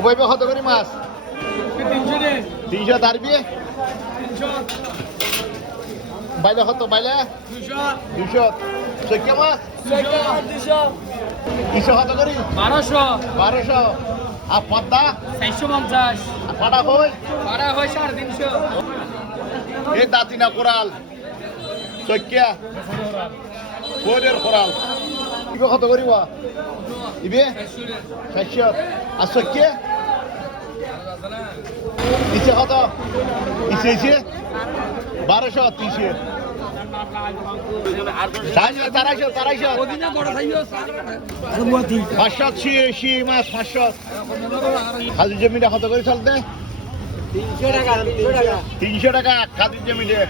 উভয় কত করি মাছ 300 দাঁড়িয়ে বাইলে কত বাইলে 200 সৈক্য মাছ 200 কত করি 1200 আর পদ্মা 450 ফাটা কই ভাড়া হয় 350 এই দাঁতিনা কোরাল সৈক্য কোরের কোরাল ইবে কত করিব ইবে 600 আর সৈক্য ইসে কত ইসে 1200 300 580 মাছ 500 খালি জমিটা কত করে চলতে 300 টাকা খালি জমিতে